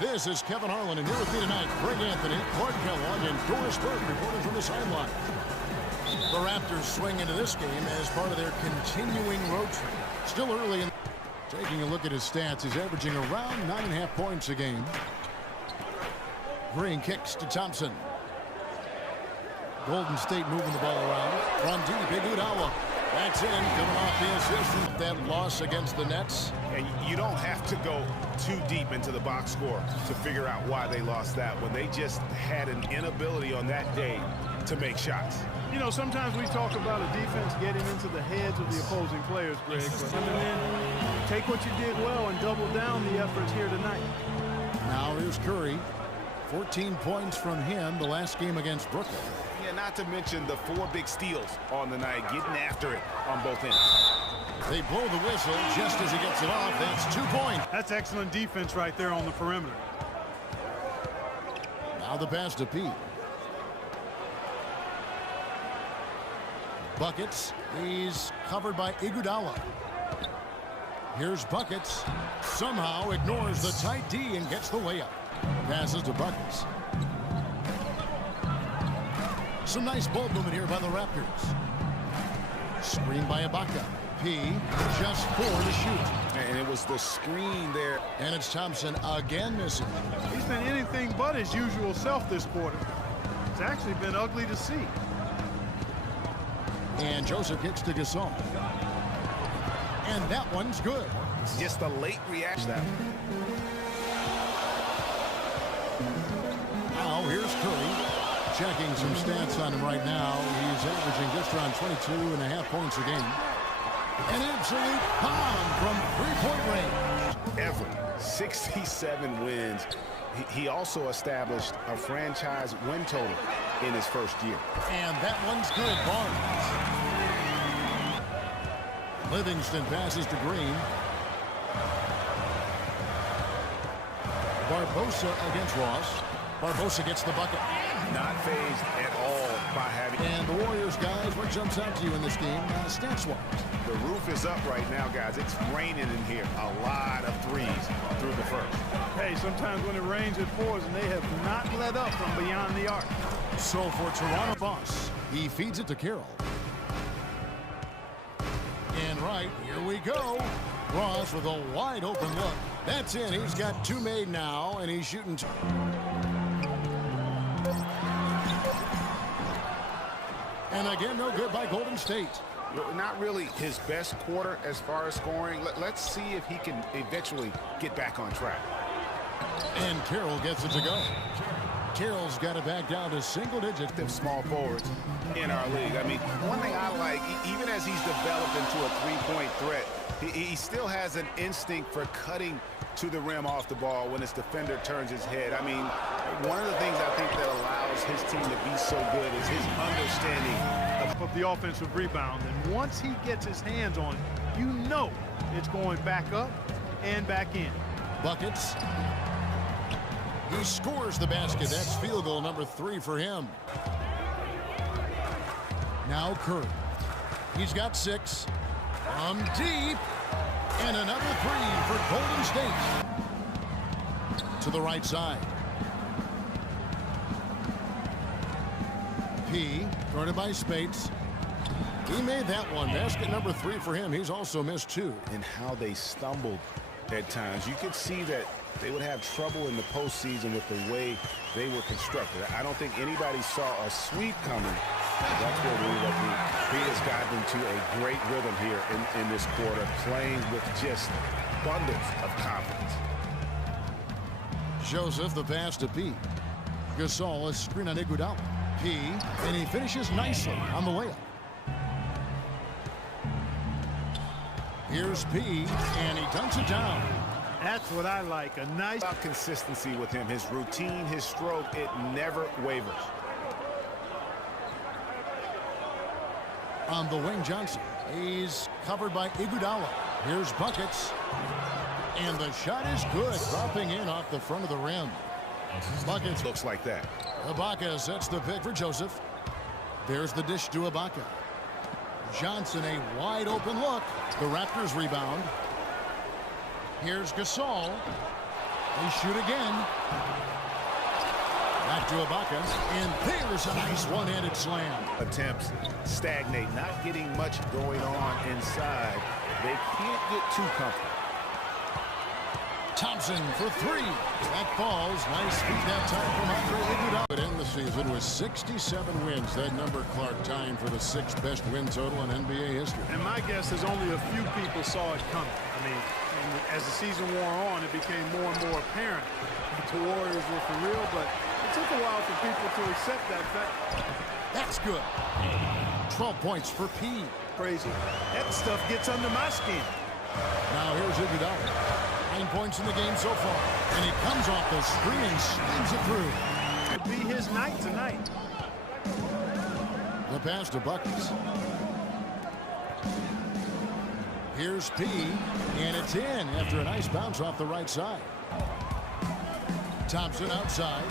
This is Kevin Harlan, and here with me tonight, Greg Anthony, Clark Kellogg, and Doris Burke reporting from the sideline. The Raptors swing into this game as part of their continuing road trip. Still early in. Taking a look at his stats, he's averaging around 9.5 points a game. Green kicks to Thompson. Golden State moving the ball around. From deep, Iguodala. That's in, coming off the assist from that loss against the Nets. And you don't have to go too deep into the box score to figure out why they lost that when they just had an inability on that day to make shots. You know, sometimes we talk about a defense getting into the heads of the opposing players, Greg. But coming in, take what you did well and double down the efforts here tonight. Now here's Curry. 14 points from him the last game against Brooklyn. Yeah, not to mention the 4 big steals on the night, getting after it on both ends. They blow the whistle just as he gets it off. That's 2 points. That's excellent defense right there on the perimeter. Now the pass to Pete. Buckets. He's covered by Iguodala. Here's Buckets. Somehow ignores the tight D and gets the layup. Passes to Buckets. Some nice ball movement here by the Raptors. Screen by Ibaka. P just 4 to shoot. And it was the screen there. And it's Thompson again missing. He's been anything but his usual self this quarter. It's actually been ugly to see. And Joseph kicks to Gasol. And that one's good. It's just a late reaction. Now here's Curry. Checking some stats on him right now. He's averaging just around 22.5 points a game. An absolute bomb from three-point range. Ever 67 wins. He also established a franchise win total in his first year. And that one's good. Barnes. Livingston passes to Green. Barbosa against Ross. Barbosa gets the bucket. Not phased at all by having. And the Warriors, guys, what jumps out to you in this game, stats-wise? The roof is up right now, guys. It's raining in here. A lot of threes through the first. Hey, sometimes when it rains, it pours, and they have not let up from beyond the arc. So for Toronto Boss, he feeds it to Carroll. And right, here we go. Ross with a wide open look. That's in. He's got 2 made now, and he's shooting. And again, no good by Golden State. Not really his best quarter as far as scoring. Let's see if he can eventually get back on track. And Carroll gets it to go. Carroll's got it back down to single digits. Them small forwards in our league. I mean, one thing I like, even as he's developed into a three-point threat, he still has an instinct for cutting to the rim off the ball when his defender turns his head. I mean, one of the things I think that allows his team to be so good is his understanding of the offensive rebound. And once he gets his hands on it, you know it's going back up and back in. Buckets. He scores the basket. That's field goal number 3 for him. Now Curry. He's got 6. From deep. And another 3 for Golden State. To the right side. P, guarded by Spates. He made that one. Basket number 3 for him. He's also missed 2. And how they stumbled at times. You could see that they would have trouble in the postseason with the way they were constructed. I don't think anybody saw a sweep coming. That's where we ended up being. He has gotten into a great rhythm here in this quarter, playing with just bundles of confidence. Joseph, the pass to P. Gasol, a screen on Iguodala. P, and he finishes nicely on the layup. Here's P, and he dunks it down. That's what I like, a nice consistency with him. His routine, his stroke, it never wavers. On the wing, Johnson. He's covered by Iguodala. Here's Buckets. And the shot is good, dropping in off the front of the rim. Buckets. Looks like that. Ibaka sets the pick for Joseph. There's the dish to Ibaka. Johnson, a wide open look. The Raptors rebound. Here's Gasol. They shoot again. Back to Ibaka, and there's a nice one-handed slam. Attempts stagnate, not getting much going on inside. They can't get too comfortable. Thompson for three. That falls. Nice feed that time from Andre Iguodala. But in the season with 67 wins, that number, Clark, tying for the 6th best win total in NBA history. And my guess is only a few people saw it coming. I mean, as the season wore on, it became more and more apparent that the Warriors were for real, but it took a while for people to accept that fact. That's good. 12 points for P. Crazy. That stuff gets under my skin. Now here's Iguodala. 9 points in the game so far. And he comes off the screen and slams it through. Could be his night tonight. The pass to Buckets. Here's P, and it's in after a nice bounce off the right side. Thompson outside.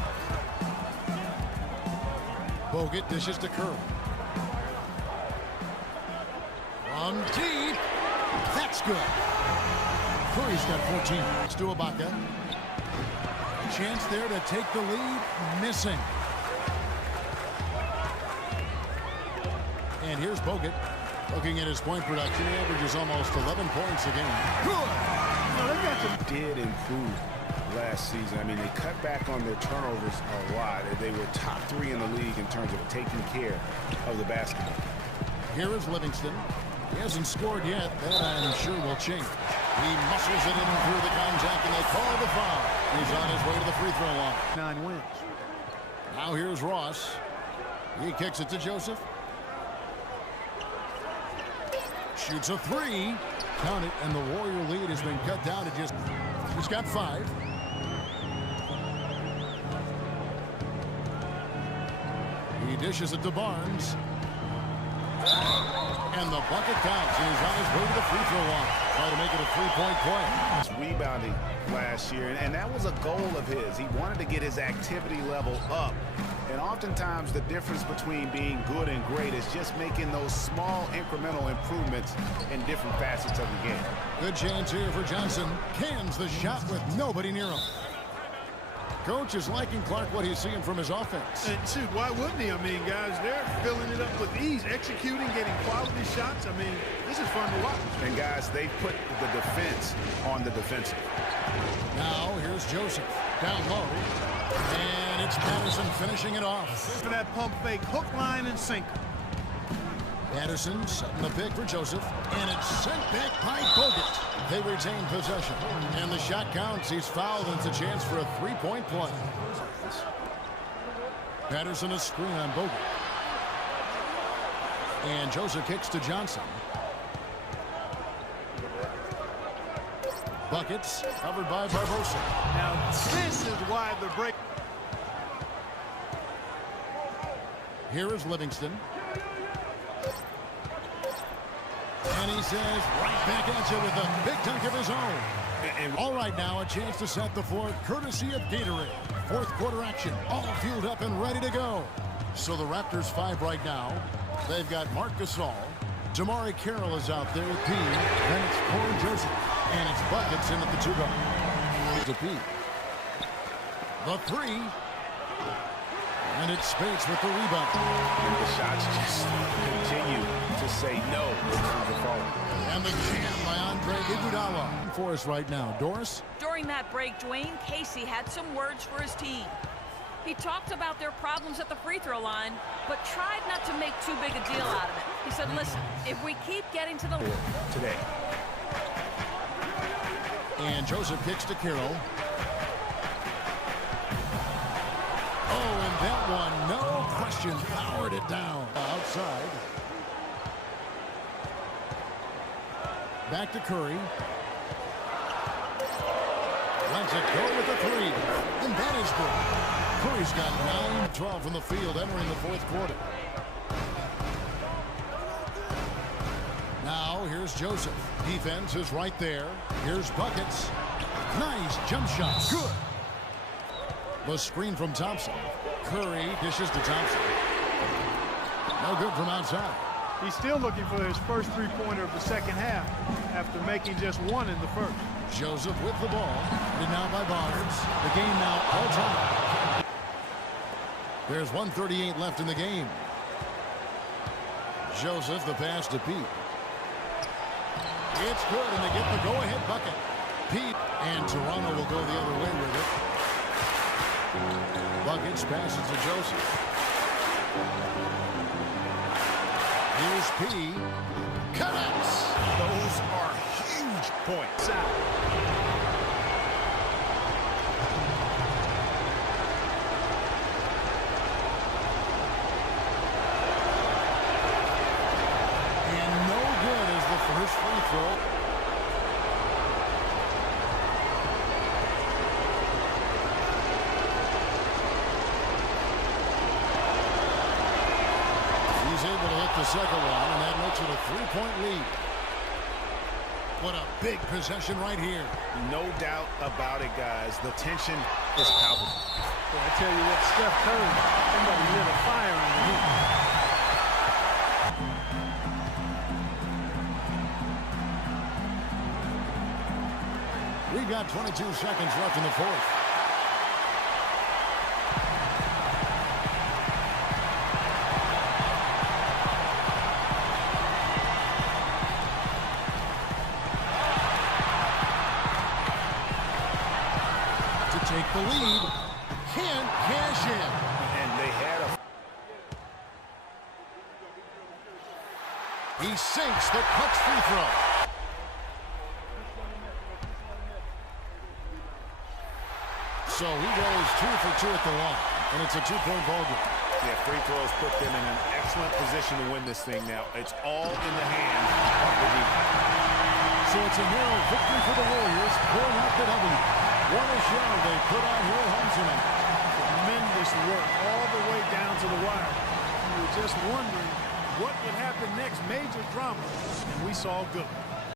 Bogut dishes to Curry. From deep. That's good. Curry's got 14. It's to Ibaka. Chance there to take the lead. Missing. And here's Bogut. Looking at his point production, he averages almost 11 points a game. Good! No, they got some. Did improve last season. I mean, they cut back on their turnovers a lot. They were top 3 in the league in terms of taking care of the basketball. Here is Livingston. He hasn't scored yet. That I'm sure will change. He muscles it in through the contact, and they call the foul. He's on his way to the free throw line. 9 wins. Now here's Ross. He kicks it to Joseph. Shoots a 3. Count it, and the Warrior lead has been cut down to just... He's got 5. He dishes it to Barnes. And the bucket counts. He's on his way to the free throw line. Try to make it a 3-point play. He's rebounding last year, and that was a goal of his. He wanted to get his activity level up. And oftentimes the difference between being good and great is just making those small incremental improvements in different facets of the game. Good chance here for Johnson. Cans the shot with nobody near him. Coach is liking Clark what he's seeing from his offense. And shoot, why wouldn't he? I mean, guys, they're filling it up with ease, executing, getting quality shots. I mean, this is fun to watch. And guys, they put the defense on the defensive. Now here's Joseph down low. And it's Patterson finishing it off. For that pump fake, hook, line, and sinker. Patterson setting the pick for Joseph. And it's sent back by Bogut. They retain possession. And the shot counts. He's fouled, and it's a chance for a 3-point play. Patterson a screen on Bogut. And Joseph kicks to Johnson. Buckets covered by Barbosa. Now, this is why the break. Here is Livingston. And he says, right back at you with a big dunk of his own. And all right, now a chance to set the floor courtesy of Gatorade. Fourth quarter action, all fueled up and ready to go. So the Raptors 5 right now. They've got Marc Gasol. Jamari Carroll is out there with P. Then it's Corey Joseph. And it's Buckets in at the 2-guard. To P. The 3. And it's Spates with the rebound. And the shots just continue to say no in terms of falling. And the jam by Andre Iguodala for us right now. Doris? During that break, Dwayne Casey had some words for his team. He talked about their problems at the free throw line, but tried not to make too big a deal out of it. He said, listen, if we keep getting to the... Today. And Joseph kicks to Carroll. Oh, and that one, no question, powered it down. Outside. Back to Curry. Lets it go with the 3. And that is good. Curry's got 9-12 from the field entering the fourth quarter. Now, here's Joseph. Defense is right there. Here's Buckets. Nice jump shot. Good. The screen from Thompson. Curry dishes to Thompson. No good from outside. He's still looking for his first 3-pointer of the second half after making just 1 in the first. Joseph with the ball. And now by Barnes. The game now all time. There's 1:38 left in the game. Joseph, the pass to Pete. It's good, and they get the go-ahead bucket. Pete, and Toronto will go the other way with it. Buckets passes to Joseph. Here's P. Connects. Those are huge points. And no good as the first free throw. He's able to hit the second one, and that makes it a three-point lead. What a big possession right here. No doubt about it, guys. The tension is palpable. Well, I tell you what, Steph Curry, somebody lit a fire under him. We've got 22 seconds left in the fourth. Take the lead. Can't cash in. And they had a... He sinks the clutch free throw. So he goes 2 for 2 at the line. And it's a two-point ball game. Yeah, free throws put them in an excellent position to win this thing now. It's all in the hands of the defense. So it's a narrow victory for the Warriors, pulling out the W. What a show they put on here at home tonight. Tremendous work all the way down to the wire. You were just wondering what would happen next. Major drama, and we saw good.